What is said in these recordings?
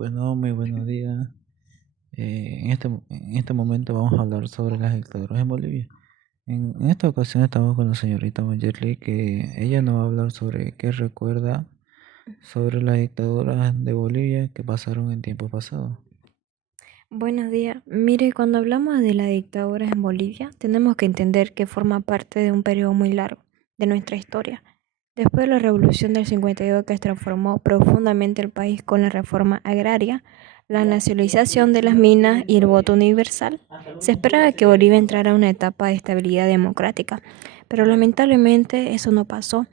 Bueno, muy buenos días. En este momento vamos a hablar sobre las dictaduras en Bolivia. En esta ocasión estamos con la señorita Mayerly, que ella nos va a hablar sobre qué recuerda sobre las dictaduras de Bolivia que pasaron en tiempos pasados. Buenos días. Mire, cuando hablamos de la dictadura en Bolivia, tenemos que entender que forma parte de un periodo muy largo de nuestra historia. Después de la Revolución del 52 que transformó profundamente el país con la reforma agraria, la nacionalización de las minas y el voto universal, se esperaba que Bolivia entrara a una etapa de estabilidad democrática, pero lamentablemente eso no pasó,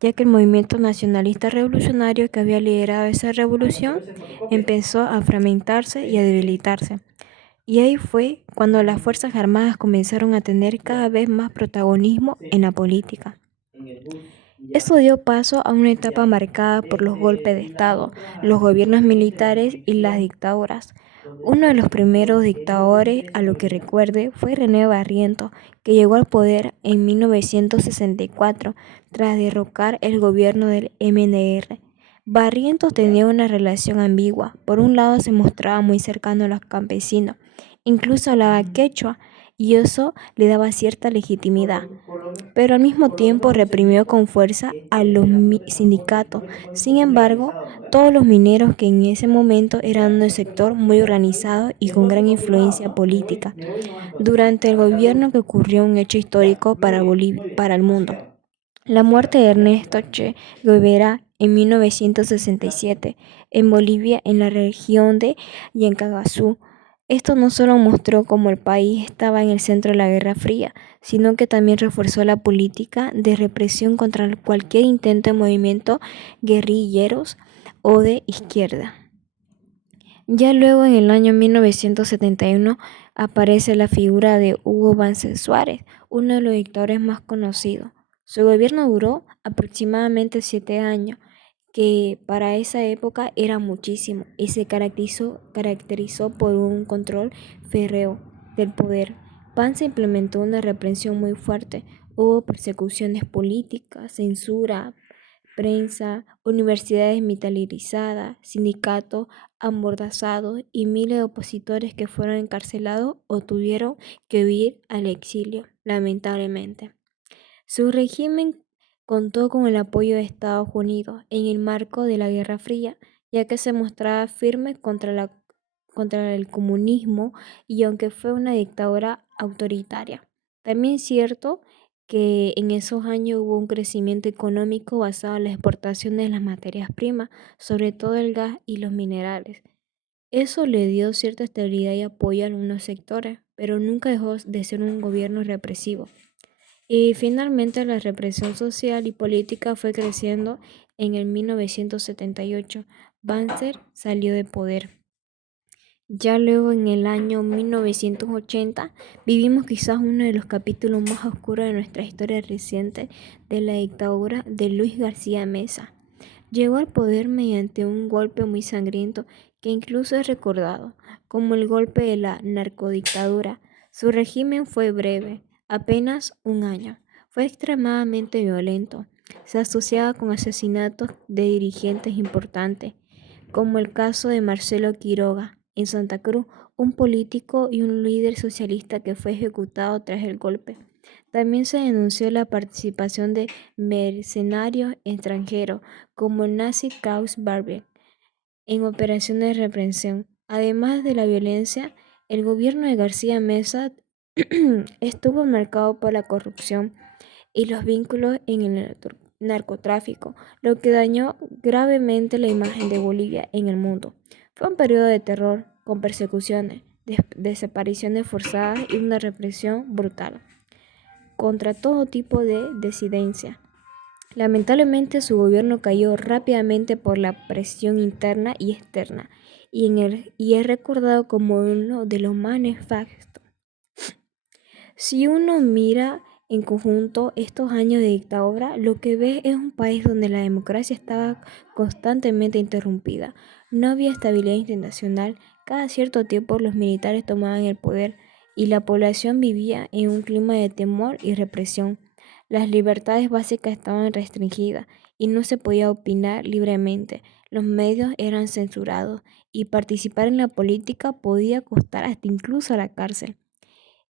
ya que el movimiento nacionalista revolucionario que había liderado esa revolución empezó a fragmentarse y a debilitarse. Y ahí fue cuando las Fuerzas Armadas comenzaron a tener cada vez más protagonismo en la política. Esto dio paso a una etapa marcada por los golpes de Estado, los gobiernos militares y las dictaduras. Uno de los primeros dictadores, a lo que recuerde, fue René Barrientos, que llegó al poder en 1964 tras derrocar el gobierno del MNR. Barrientos tenía una relación ambigua. Por un lado se mostraba muy cercano a los campesinos, incluso hablaba quechua, y eso le daba cierta legitimidad, pero al mismo tiempo reprimió con fuerza a los sindicatos. Sin embargo, todos los mineros que en ese momento eran un sector muy organizado y con gran influencia política. Durante el gobierno que ocurrió un hecho histórico para Bolivia, para el mundo. La muerte de Ernesto Che Guevara en 1967 en Bolivia, en la región de Yancagazú. Esto no solo mostró cómo el país estaba en el centro de la Guerra Fría, sino que también reforzó la política de represión contra cualquier intento de movimiento guerrilleros o de izquierda. Ya luego, en el año 1971, aparece la figura de Hugo Banzer Suárez, uno de los dictadores más conocidos. Su gobierno duró aproximadamente 7 años, que para esa época era muchísimo, y se caracterizó por un control férreo del poder. Banzer implementó una represión muy fuerte. Hubo persecuciones políticas, censura, prensa, universidades militarizadas, sindicatos amordazados y miles de opositores que fueron encarcelados o tuvieron que huir al exilio, lamentablemente. Su régimen contó con el apoyo de Estados Unidos en el marco de la Guerra Fría, ya que se mostraba firme contra el comunismo y aunque fue una dictadura autoritaria. También es cierto que en esos años hubo un crecimiento económico basado en la exportación de las materias primas, sobre todo el gas y los minerales. Eso le dio cierta estabilidad y apoyo a algunos sectores, pero nunca dejó de ser un gobierno represivo. Y finalmente la represión social y política fue creciendo. En el 1978, Banzer salió de poder. Ya luego, en el año 1980, vivimos quizás uno de los capítulos más oscuros de nuestra historia reciente de la dictadura de Luis García Meza. Llegó al poder mediante un golpe muy sangriento que incluso es recordado como el golpe de la narcodictadura. Su régimen fue breve, apenas un año. Fue extremadamente violento. Se asociaba con asesinatos de dirigentes importantes, como el caso de Marcelo Quiroga en Santa Cruz, un político y un líder socialista que fue ejecutado tras el golpe. También se denunció la participación de mercenarios extranjeros, como el nazi Klaus Barbie, en operaciones de represión. Además de la violencia, el gobierno de García Meza estuvo marcado por la corrupción y los vínculos en el narcotráfico, lo que dañó gravemente la imagen de Bolivia en el mundo. Fue un periodo de terror, con persecuciones, desapariciones forzadas y una represión brutal contra todo tipo de disidencia. Lamentablemente su gobierno cayó rápidamente por la presión interna y externa y es recordado como uno de los más nefastos. Si uno mira en conjunto estos años de dictadura, lo que ve es un país donde la democracia estaba constantemente interrumpida. No había estabilidad internacional, cada cierto tiempo los militares tomaban el poder y la población vivía en un clima de temor y represión. Las libertades básicas estaban restringidas y no se podía opinar libremente. Los medios eran censurados y participar en la política podía costar hasta incluso la cárcel,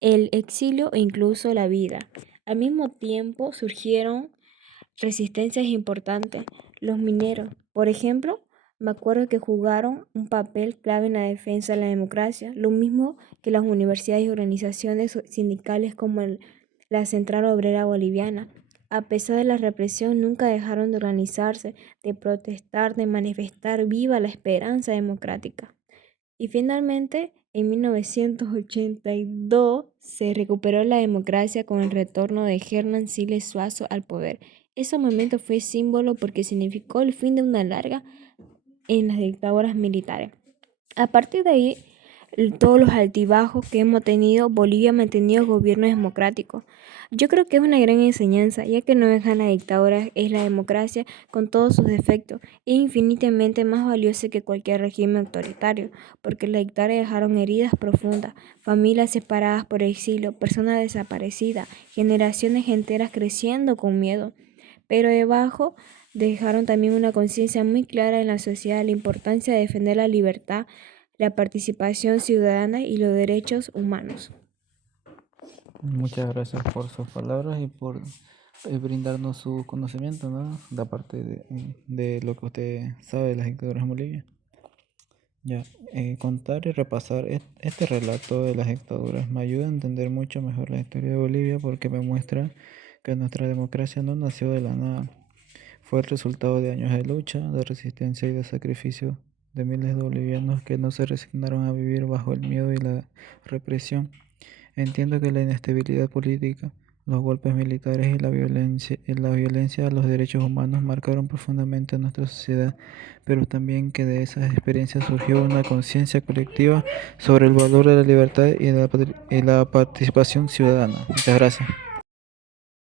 el exilio e incluso la vida. Al mismo tiempo surgieron resistencias importantes. Los mineros, por ejemplo, me acuerdo que jugaron un papel clave en la defensa de la democracia, lo mismo que las universidades y organizaciones sindicales como la Central Obrera Boliviana. A pesar de la represión, nunca dejaron de organizarse, de protestar, de manifestar viva la esperanza democrática. Y finalmente, en 1982 se recuperó la democracia con el retorno de Hernán Siles Suazo al poder. Ese momento fue símbolo porque significó el fin de una larga en las dictaduras militares. A partir de ahí, todos los altibajos que hemos tenido, Bolivia ha mantenido gobiernos democráticos. Yo creo que es una gran enseñanza, ya que no dejan la dictadura, es la democracia con todos sus defectos, es infinitamente más valiosa que cualquier régimen autoritario, porque la dictadura dejaron heridas profundas, familias separadas por exilio, personas desaparecidas, generaciones enteras creciendo con miedo, pero debajo dejaron también una conciencia muy clara en la sociedad de la importancia de defender la libertad, la participación ciudadana y los derechos humanos. Muchas gracias por sus palabras y por brindarnos su conocimiento, ¿no? De parte de lo que usted sabe de las dictaduras en Bolivia. Ya, contar y repasar este relato de las dictaduras me ayuda a entender mucho mejor la historia de Bolivia porque me muestra que nuestra democracia no nació de la nada. Fue el resultado de años de lucha, de resistencia y de sacrificio de miles de bolivianos que no se resignaron a vivir bajo el miedo y la represión. Entiendo que la inestabilidad política, los golpes militares y la violencia a los derechos humanos marcaron profundamente a nuestra sociedad, pero también que de esas experiencias surgió una conciencia colectiva sobre el valor de la libertad y la participación ciudadana. Muchas gracias.